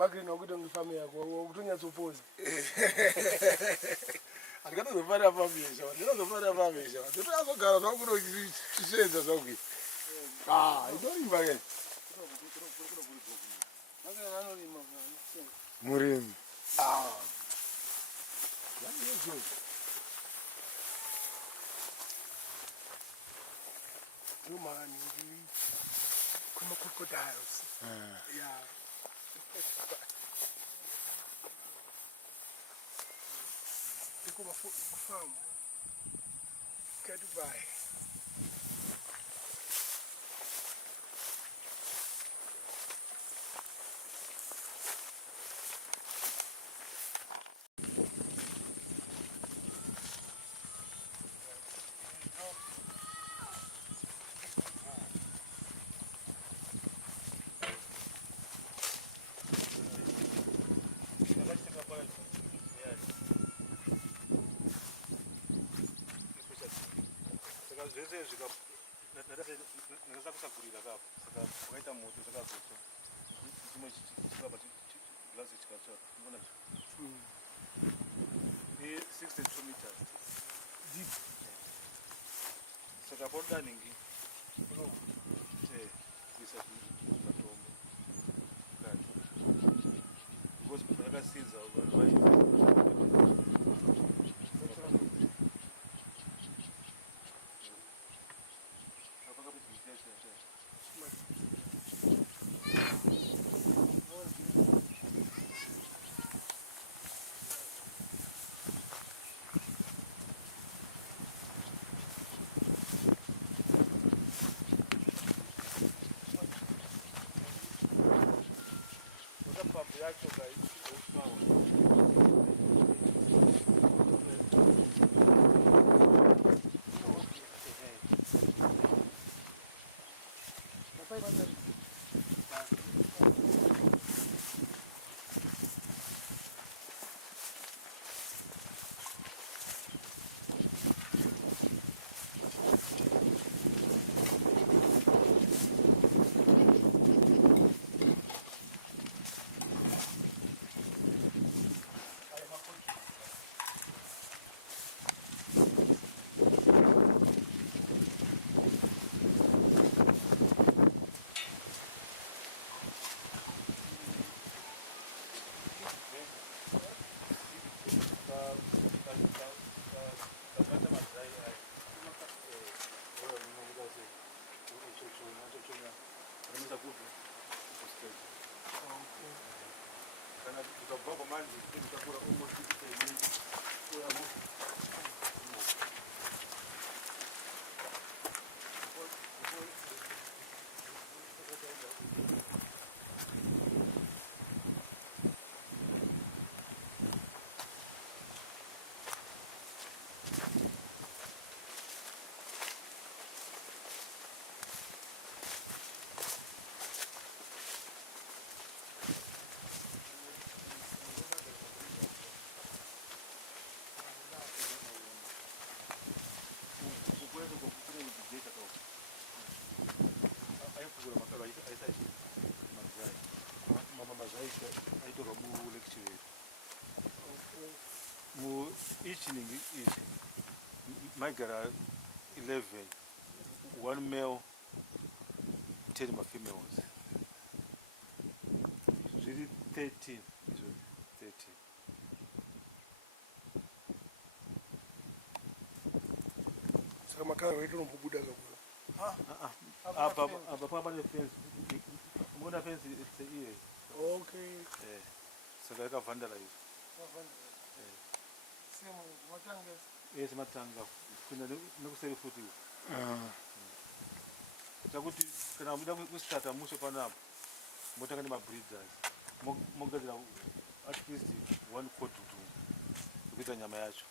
Magrina ukuti ngifame yako ukuthi unyatsopoza. Andikatozofana pamisha, ndinozofana pamisha. Kuti azogara zvakuno chisenza zvakui. Inoimba ke. Magrina anorima murimi. Human, come crocodiles. Yeah. They come farm. Can't buy. Deep. Saka pordaningi. Kuisa matombo. Because pakasiza each is my girl 11, 1 male, 10 females. It's really 13. It's 13. Saka makara wetu nombubuda kakula. Apa fence. Mona fence it's here. Okay. Saka yakavandalize. Yes, matanga. Kuna nekuseri futi. Takuti kana muda kustarta musho panapo. Motanga nema breeders. Mogadzira at least 1 quart to 2. Kuita nyama yacho.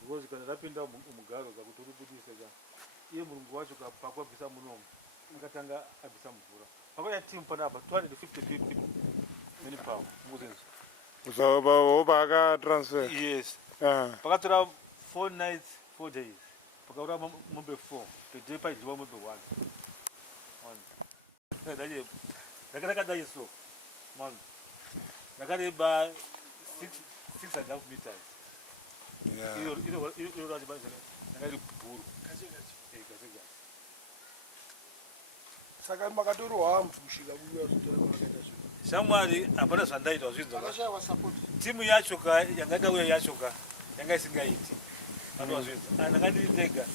Because kana rapinda umugaro zakuti uribudise ka. Iye mulungu wacho kapakwa bvisa munomo. Akatanga abvisa mvura. Pakauya team panapa 250 people. Many power. Muzenzo. Usaoba aka transfer. Yes. Pakatora 4 nights 4 days. Pakaura mombe 4. Today pa ijiwa mombe 1. Daje. Nakaka daje so. Man. Nakare ba 6.5 meters. Yeah. Iyo raji ba nakari buru. Kaje. Kaje. Saka makatorowa mtu kusvika kuya kutora makaita zvino. Shamwari apana zvandaita zvinzo. Akashaya support. Timu yachoka yangada uya yachoka yanga isingaiti. Vanhu zvinzo. Ndakanditega.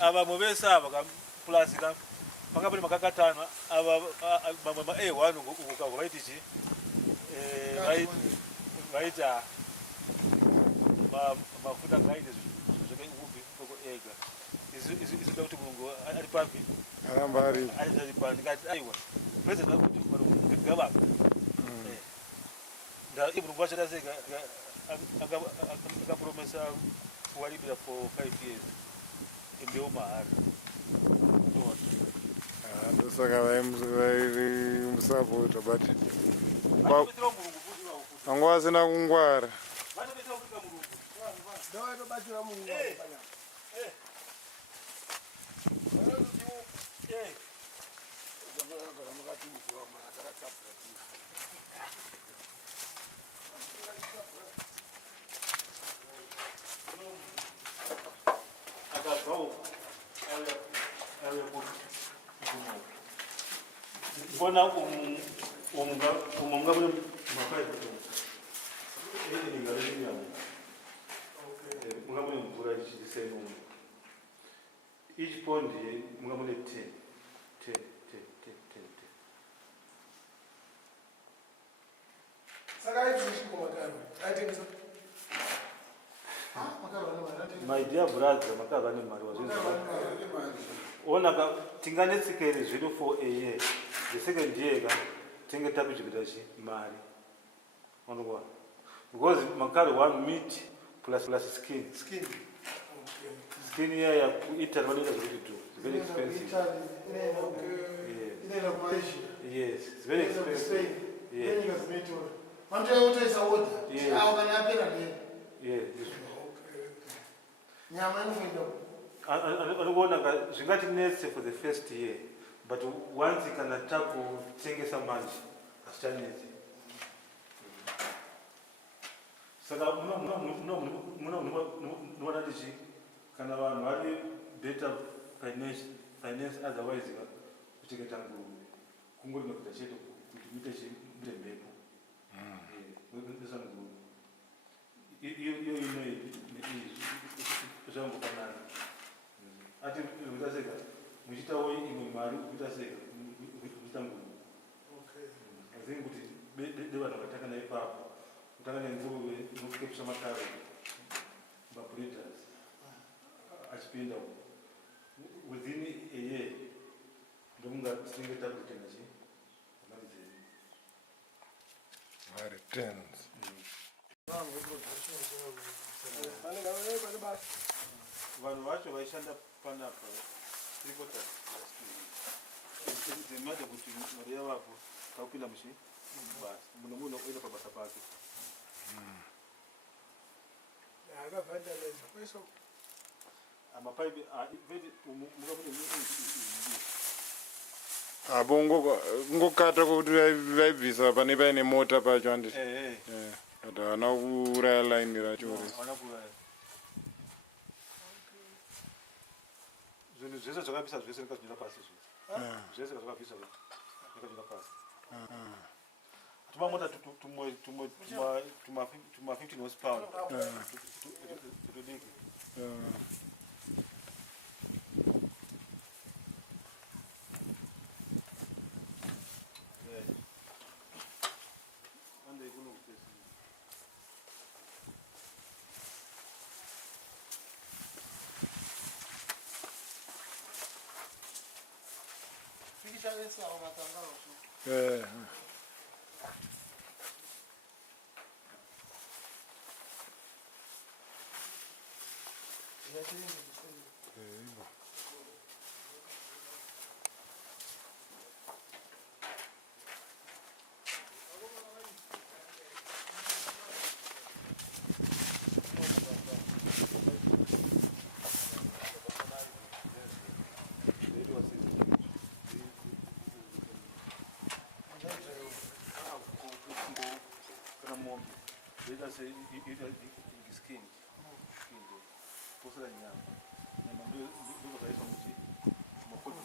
Ava movesa ava plus ka pakapari makakatana ava mamwe ma A1 ukava vaiti chi vaita mafuta ngaite zvekuupi koko ega. Izida kuti Mulungu ari papi. Aramba ari. Ari papi ndikati aiwa. President kuti gava. Da Mulungu wachada seka akapromesa kuwalipira for 5 years. Ndio mahari. Ndosaka vaimusapota but anga asina kungwara. Dawa inobatsira Mulungu. Bona umga mune mafaida ini ngalinya munga mune mvura ichitiseno each pond munga mune 10 Saka ichishiko makaro. Aitengesa. my dear brother makava ne mari wazvinzi ona ka tinganetsikere zvedu for a year the second year ka tinge takuchikuita chi mari onwa because makari 1 meat plus skin Skin. skin ya kuita vanoita zvekuti do it's very expensive. Yes, it's very expensive. Yes. Yes. Anokuona ka zvingati netse for the first year but once kana takutengesa manje asichanetsi. Saka munoona ndichi kana vanhu vari better finance otherwise kuchengeta nguruve kungori nekuita chete kuti muite mhepo kuisa nguruve iyo zvangofanana ati kuita seka muchiitawo imwe mari kuita seka kuita nguruve. I think kuti devanhu vatakana ipapo kutanga nenguruve inokepsa makaro mabreeders achipinda within a year ndomunga tinenge takutenga chi mari dzedu Mari tens. Vanhu vacho vaishanda panapa 3/4 dzemada kuti mari yavapo takupinda muchi basi muno muno oenda pabasa pake. Akavhandaliza kwese Amapaipi munga mune Apo ngokata kuti vaibvisa pane paine mota pacho handiti. Kuti havana kuuraya line racho. zvinhu zvese zvakabvisa zvese ndikazvina pasi zvese zvakabvisa ndikazvina pasi. Tumamota tuma 15 horsepower tutodiki. yose skin posela nyama ndio kaisa mji makodi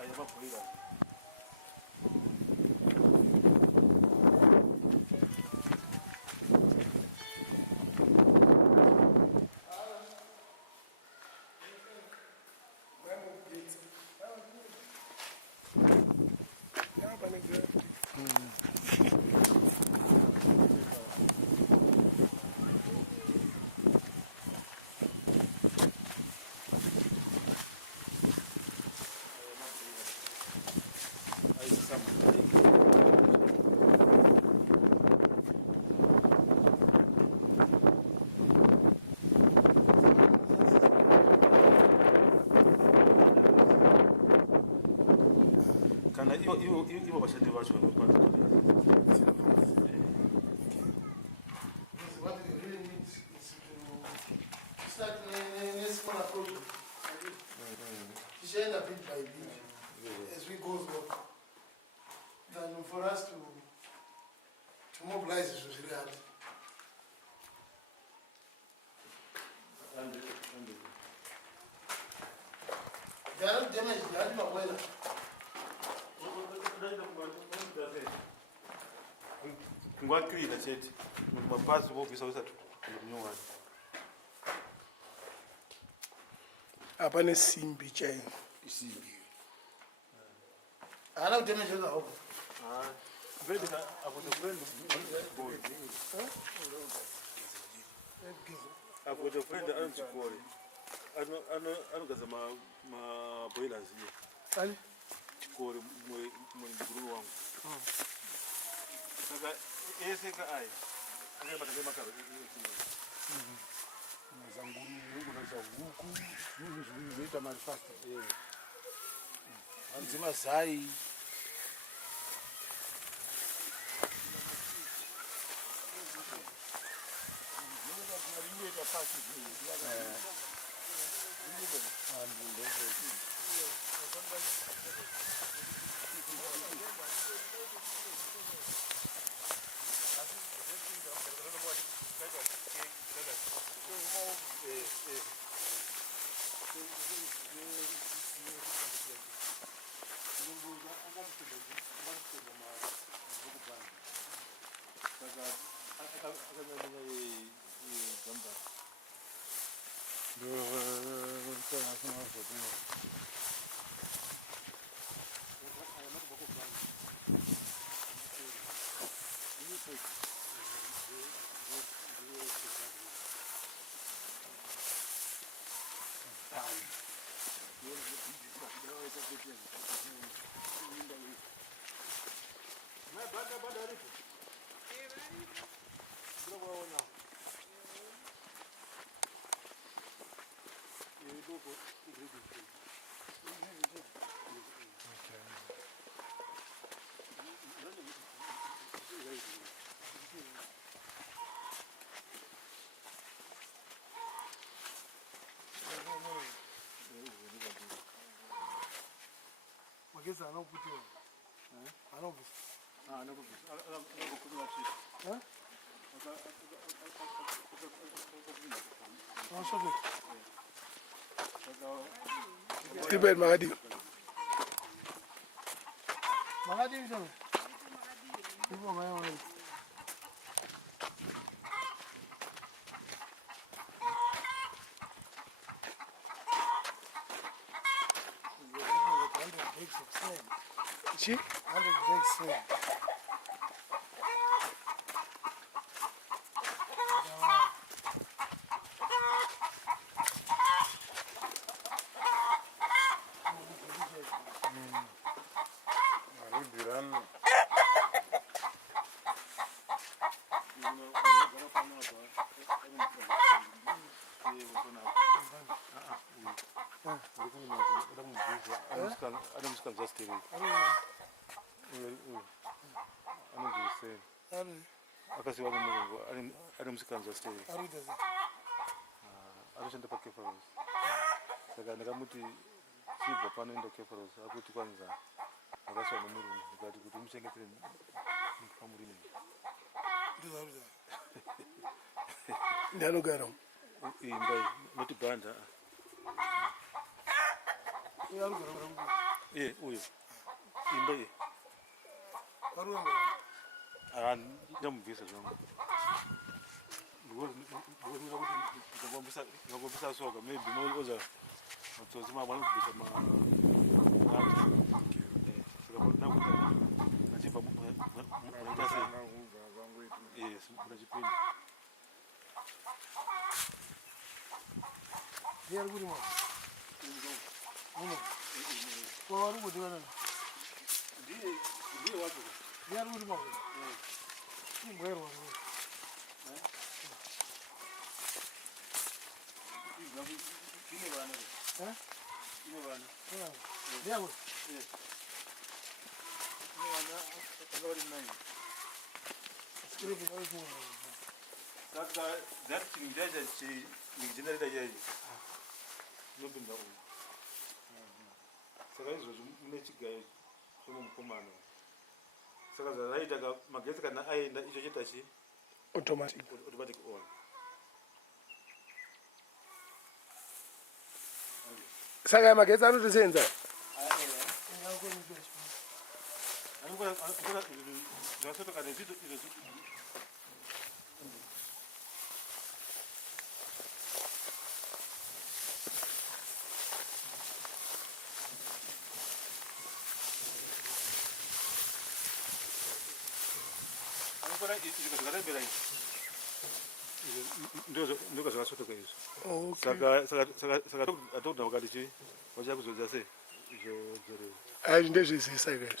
aya bapoira kana ivo vashandi vacho What we really need is to start a smaller project. To share a bit by bit as we go through. Than for us to mobilize the society. They are not damaged, they are not well. ngwakrira chete mapazi vobvisa usati nyowani Apa nesimbi chain. Isimbi. Ana damage the hope. I've got a friend that owns a quarry. Anogaza ma boilers here. Chikori mwenye wangu. Saka eseka ai. Anga matake makaro. Mazanguru mungu na zaguku. Mungu zinaita manifesto. Anzima zai. Mageza anokutiwa. Anobvisa. Anobvisa. Anobvisa chete. Tibet Magadi. Magadi is on. People my own. She? 100 big swing. Akasiwa mungu ari musikanza stay arishanda pa kefaros saka ndakamuti chibva panoenda kefaros akuti kwanza akaswa nomurungu ngati kuti umuchengetere pamurimi Ndanogara imba iyi noti bhanda uyo imba iyi ndamubvisa zvangu ndikombisa soga maybe oza matsotsi mavanobvisa achibva munaita sei yes munachipinda ndiye kuri mwa kwa rubo ndiwana ndiye wacho ndiye kuri mwa mbwero wa ine vana ine vana ndiye kuri ine vana akavari 9 skribi kwa hiyo saka that chinjaja chigenerator yayi nopinda uyu saka izvozvo mune chigayo chomukomana saka zvaraita magetsi kana aenda icho chita chi automatic on saka magetsi anotosenza zvasotoka nezvito izvo zvakarembera izvi ndoka zvakasotoka izvi saka atogona vakati chi vachakuzodza sei izvozoreva aizvi ndezvezisa izvozvo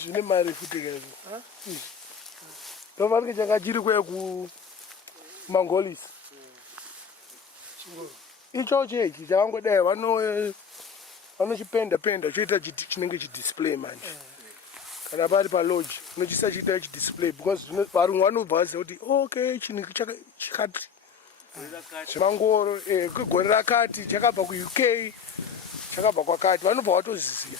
zvine mari futi kaizvo ndofanike changa chiri kwekumangolis ichocho ichi chavangodai vanochipenda choita chinenge chidisplay manje kana pari palodge unochisa chiita chidisplay because varumwe vanobva vaziva kuti okay chinhu chakati zvemangoro kwegore rakati chakabva kuuk chakabva kwakati vanobva vatoziziva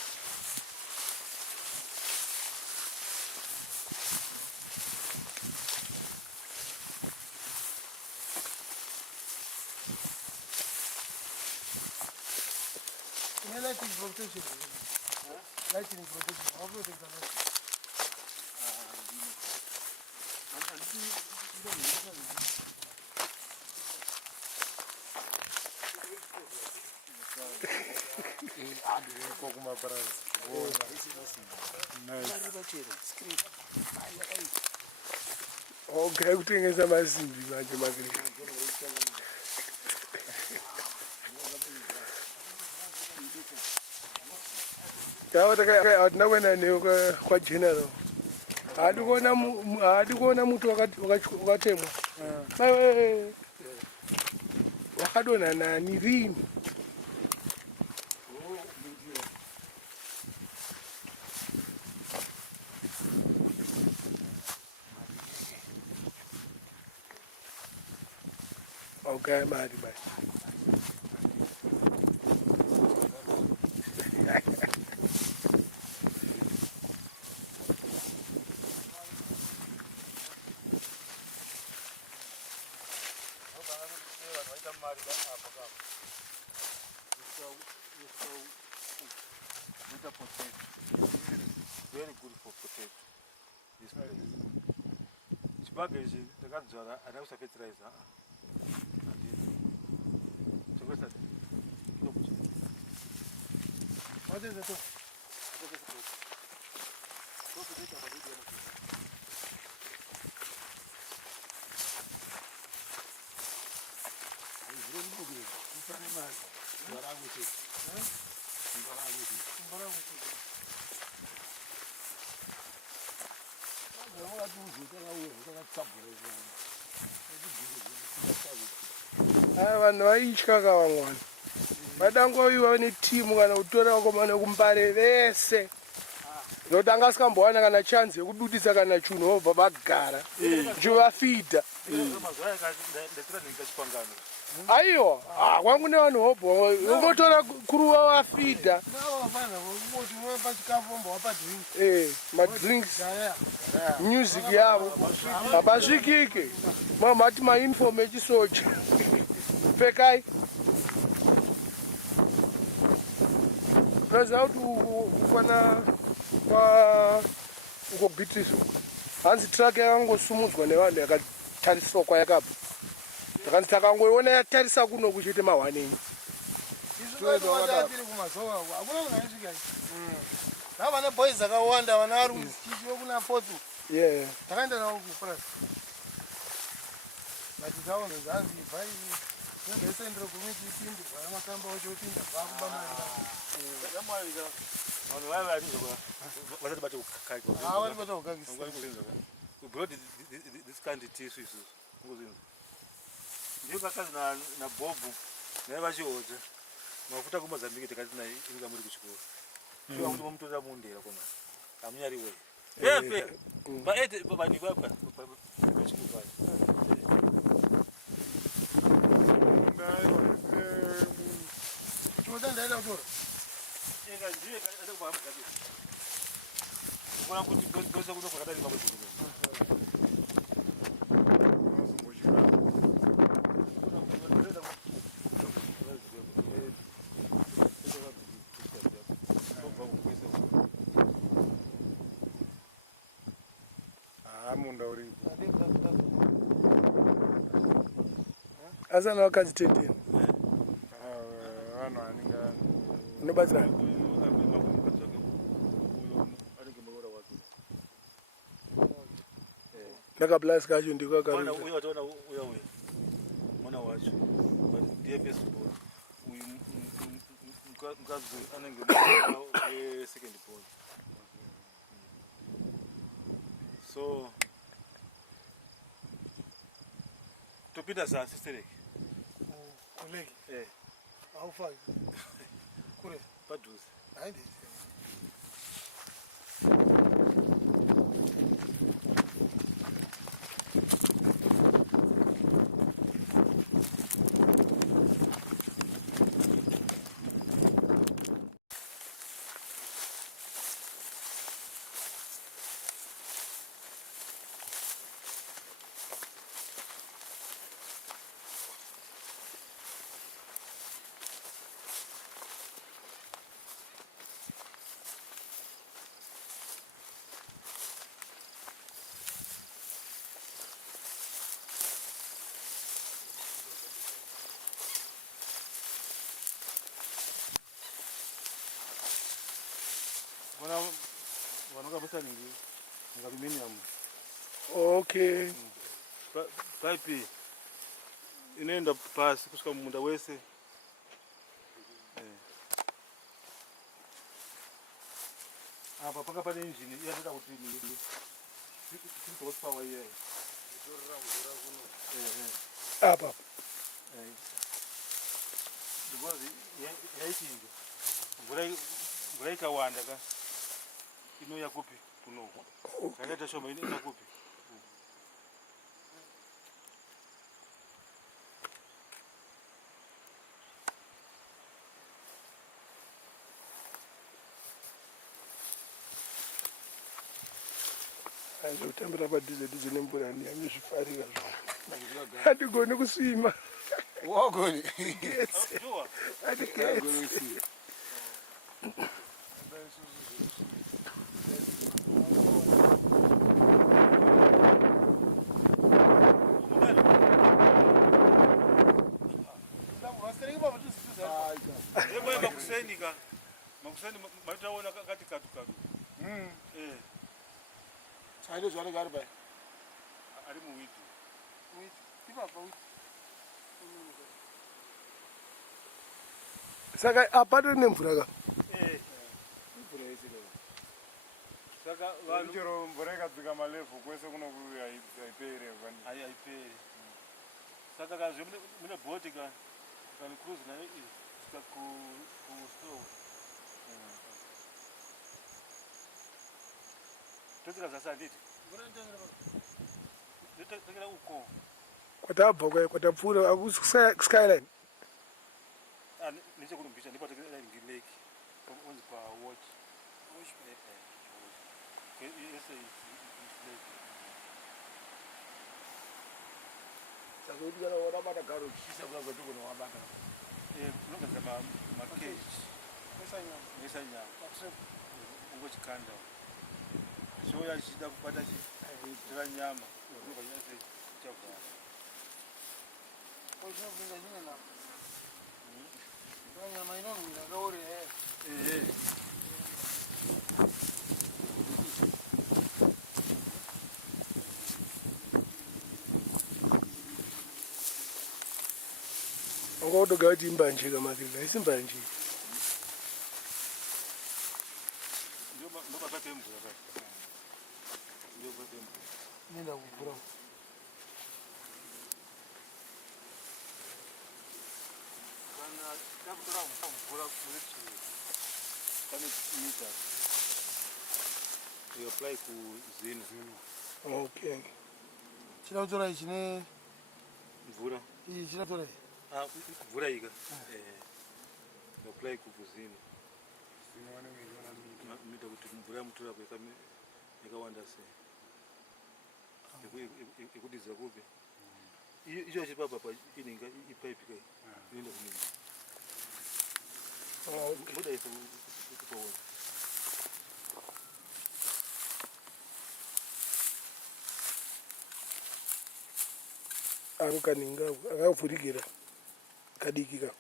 lighting protection. Lighting protection. How about that? Okay, kutengesa masimbi manje magri. Hatina kuenda newe kwa general. Hadi kuona mutu wakatemwa. Wakadona nani rini? Okay, mari. Very good for potato. This place. Chibage ndakadzara anakusa fertilizer. Chokwesa. What is it? Vanhu vaitya kavamwana madangoiwa netimu kana kutora vakomana kumbare vese nokuti anga asikambowana kana chanzi yekududisa kana chunhu vobva vagara chivafidha aiwa kwangu nevanhu hobho ungotora kuruva wafidha madrinks music yavo hapasvikike mamati mainform echisoja pfekai unoziva kuti kufana uko beatrice hanzi track yakangosumudzwa nevanhu yakatariswa kwayakabva takanzi takangoiona yatarisa kuno kuchite mahwaneni vane boys dzakawanda vana arums chichiwe kuna poto takaenda navo kupurasi vachitaona zanzi bhai nezesendero kumiti ipinde vana makamba vachopinda vakubamaaa varibata kugagisa ndiyo kakazi nabhobhu naye vachihodza mafuta kumazambike tikati naye inga muri kuchikoro shuva kuti vamutorera mundera kona hamunyari wei pepe paete vanhu vapa vechikoro choda ndaida kutora ega ndiye ada kubahamugabisa ukona kuti kwese kuno kwakadari makwezikuno munda uripo asana vakadzi 10 vanhu vanenge unobatsirana nakapulasi kacho ndikakaruta mwana wacho ndiye firstborn uyu mukadzi anenge second born so topinda zasi stereki kuleki aufaki kure padhuze haindi vanokabisa ningi aluminium okay pipe inoenda pasi kusvika mumunda wese apa panga pane injini iyatoda kuti horsepower iyayi apa because yaichinja mvura ikawanda ka inouya kupi kuno yakaita shoma inoenda kupi andotambira padhize nemvura ndiyamizvifarira zvavo handigoni kusima wagoni makuseni mataona kati katu saide zvare gari bai ari muwiti ipapa witi saka apato nemvura ka mvura yese saka chero mvura ikadzika malevhu kwese kunokuya haiperi haiperi saka kazve mune bhoti kana cruise nayo iyi kusvika kustowe totsika zasi handiti ndotakira uko kwatabva kwatapfuura akusi skyline nechekurumbisha ndipo takiringi lake onzi pawatch yese lake saka kuti kana wanabata garo uchisa kunanga tokona wabata unogadzira makeji nesanyama ungochikanda shoya achichida kubata chitira nyama unobva nyase chakugara nyama inonhuhwira kauri anga kutogara kuti imbanje kamakirika haisi mbanje ndopapemvura ndopapemvura nenda kuvhura kana takutora mvura kurechiwe pane mita apply kuzino okay chida kutora ichine mvura iyi chida kutora iyi mvura ika apply kuzino mita kuti mvura yamutora yakawanda sei yekudiza kupi icho chipapa inenga ipaipi kai inoenda kunini ngodaisa kupaona ako kaninga akavhurikira kadikika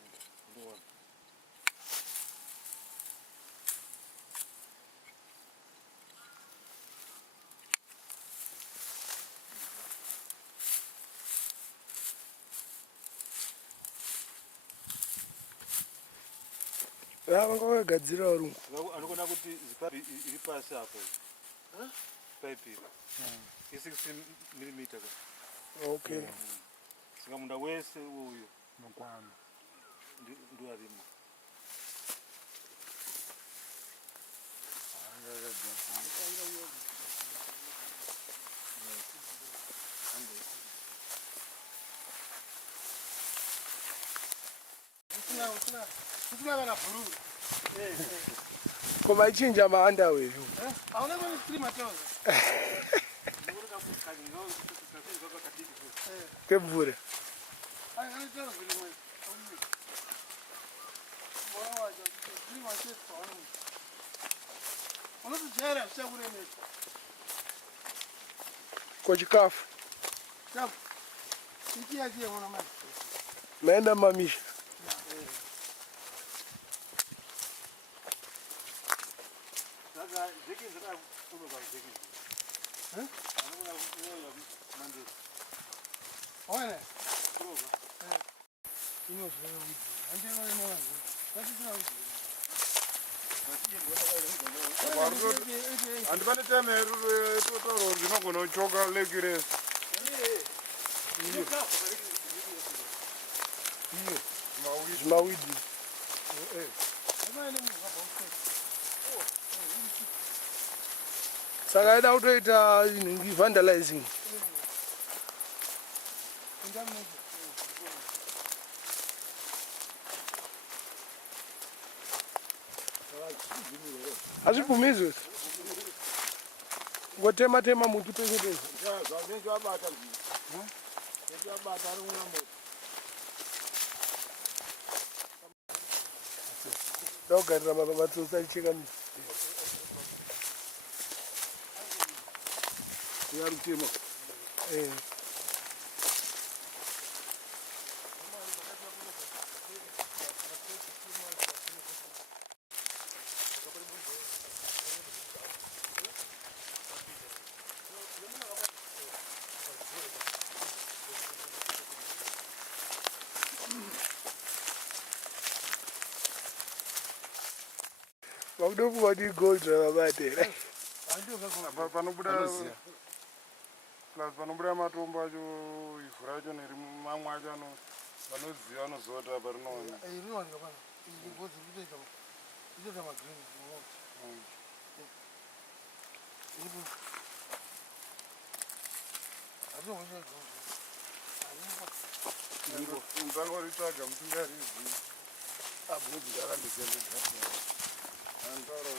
vanga vakagadzira varungu anogona kuti zipapi iri pasi apo paipi i16 mm ka okay saka munda wese uyu ndo arimo kusina kana bhuruu koma ichinja maunderwear hauna kone mateuza kemvura anotaura zvirimwe mwana wacho zviri machetswa unotojaira zvichakuremesa kochikafu chafu ichiyachiye mwana mai maenda mamisha saka zeki zvakakunoka zeki anogona kuoya mandiri ona kurova inozvinoidzi andinoinoa vatisina handi pane time totaura kuti inogona kuchoka legures zvimawidi saka aida kutoita inhingi vandalizing hazvibvumidzwe ngotema muti pese pese daugarira matsotsi achicheka yarutema vakuda kuva ndi gold ravabatera panobuda matombo acho ivhu racho mamwe acho vanoziva vanoziva kuti apa rinoona rinowanika pana Because we did a green. I don't want to go. Ndangoritsvaga musingarizivi abhuzi rakandisendezva antaura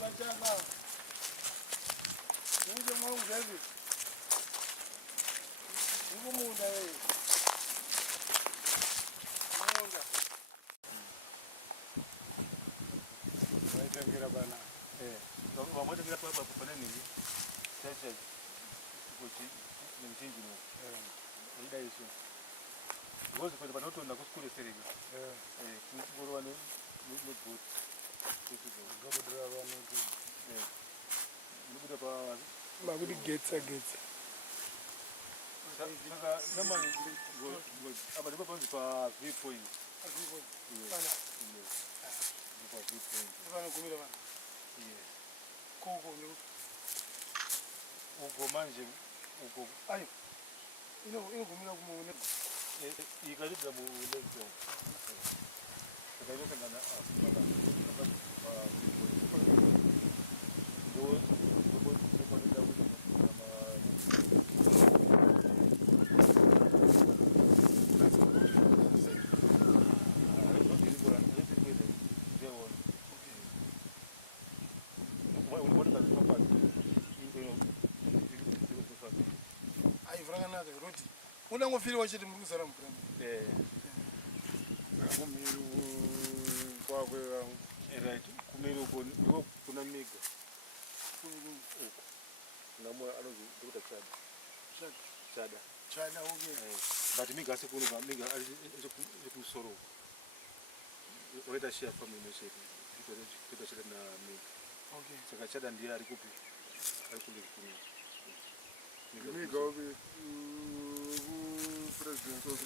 Machana. Uje mwangu David. Uko munda wewe. Munda. vaitangira bana vamwatangira pane nini chacha kuti nemchinjino ida isu because kwenda panotonda kusikule sereka kungorwa nebhoti zokudira vanoti nokuda pa makuti getsa saka namani apa ndipo panzi pa viewpoint pa viewpoint Vanogumira vanhu. Koko uko manje uko ayo. Inogumira kumune. ikalibda mu lecture saka yosangana unangofiri wachiti muri kuzara mvura kumiri kwakwe vangu right kumiri uko ndiko kuna miga namwe anozi ndikuta chada but miga asi kuno miga ari kumusoro oita share family message kuita chada na miga saka chada ndiye ari kupi ari kuli miga obi president of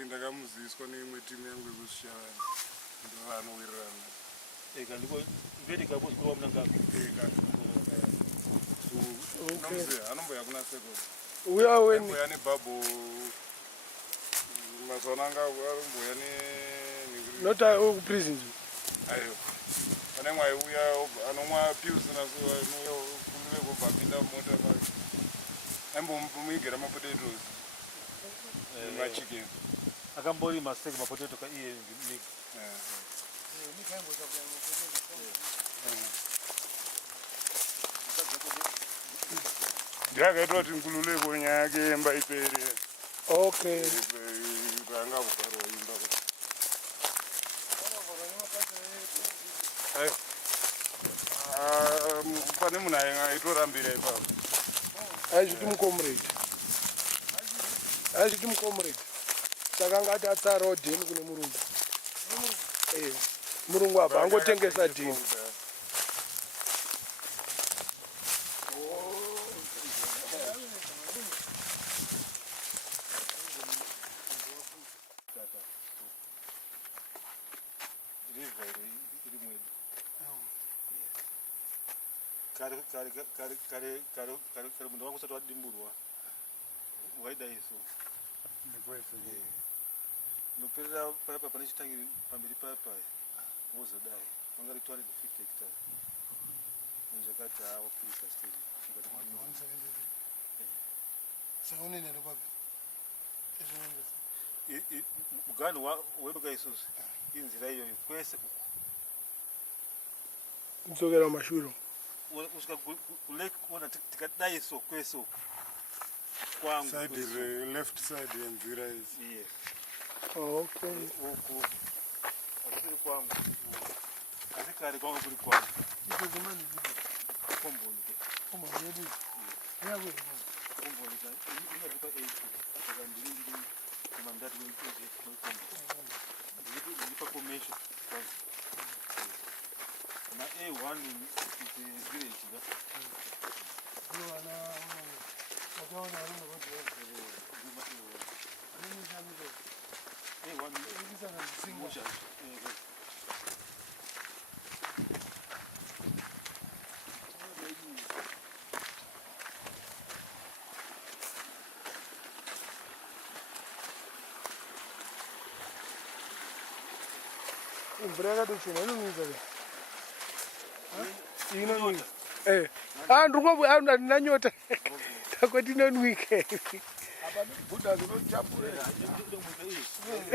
indakamuziswa neimwe timu yangu yekushavana ndovanowirirana eka ndiko vedika bosikuwa mnangaka anomboya kuna sekond uya weni amboya nebhabho mazwana anga aromboya nota kuprisons ayo pane mwai uya anomwa pius nasokuluvekobva apinda mota make aimbomuigera mapotatoes nemachicken akambori mastake mapotato ka iye miga ndakaitwa kuti nkululeko nyaya yake yemba ipere okay ranga kuvharwa imba pane munhu aitorambira ipapo aizviti mucomrade saka angati atsarawo dheni kune murungu murungu abva angotengesa dheni kare munhu wangu usati wadimburwa waida iso noperera payapa pane chitangiri pamberi payapaya wozodai vanga ri 250 hectares nzvakati hawapurisa stage saka unoenda nekwapi muganhu weduka isusu inzira iyoyo kwese uku kudzokera mumashure kusvika kulake kuona tikadai so kwese uku kwangu left side yenzira idzi yes okay uku asiri kwangu asi kare kwangu kuri kwangu ikozomani komboni ke komboni yedu yakwe komboni ka ingazipa 80 saka ndiri kumandati kwekombo ndiripa commercial kwangu na A1 is a village da wana wataona rumo wote A1 mvura yakatochena inomwisa inomwisa ndina nyota takoti inonwika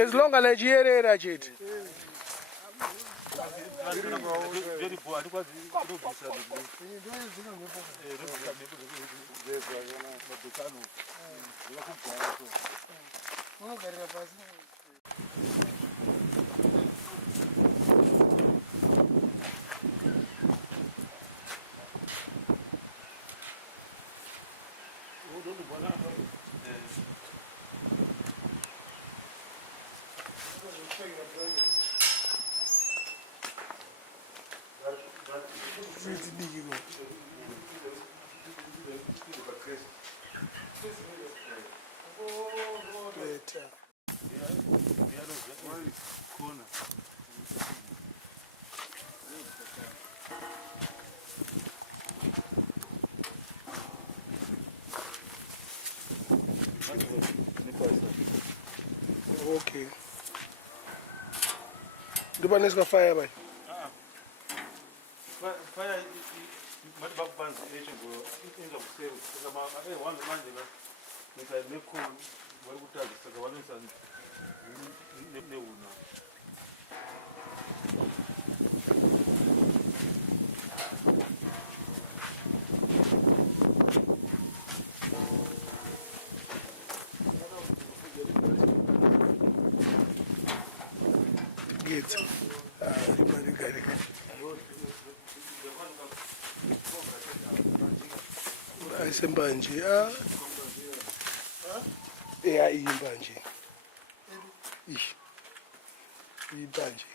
as long as ichiyerera chete Okay. Duba neska fire by. Fire mati bakubanzi echigoro inga kusero kama wangu manje nika neko wari kutazi saka vanonisa neuna Gate. Sembanje imbanje imbanje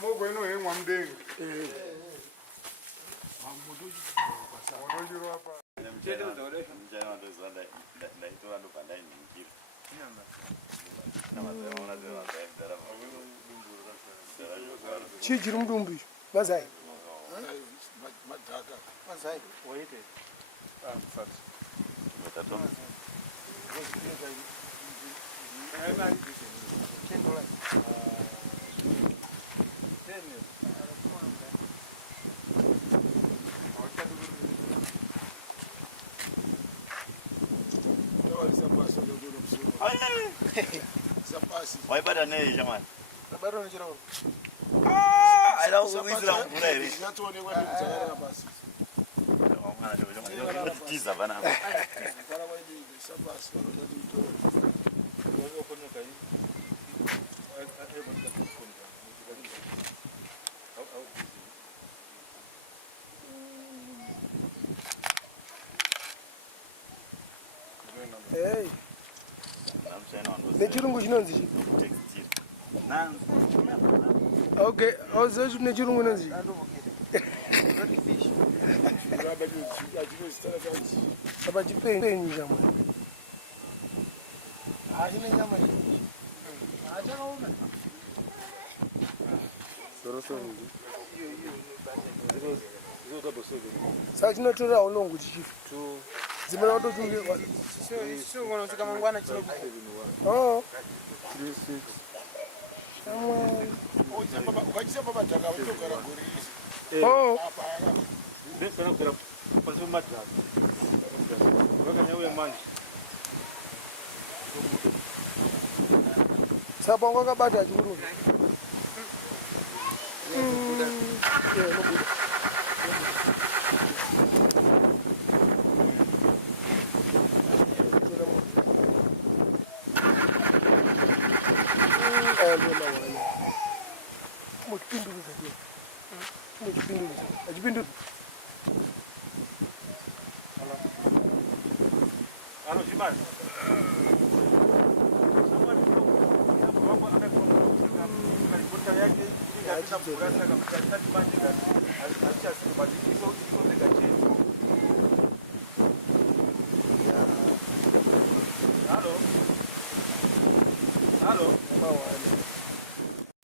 mogo ino hengwa mdengi chiri mudumbi mazai Waipata nei jamani? bado unachora Ala uizira mvura hivi. zinatoonekwa ndio kuzalana basi Mwana ndio jamani. Tiza bana. para kwa hiyo sabasi wanaenda kuitoa wao kunoka hivi hapo tutakukonga au hey Namshaina ndo. nechirungu chinonzi chi Textile. Nanzi. okay auzochi nechirungu nonzi apa chipenyu chamwe achine nyama achakaona saka chinotorera unongu chichifu dzimene watochungirwa oh oh Besana kugera pasi madhaka. Vakanyauya manje. saka wakabata chikurungu Ano chimani. Samani kwa yake mvura saka mutati manje ngati azichasiba but ikozeka chete. Halo. Halo. Number 1.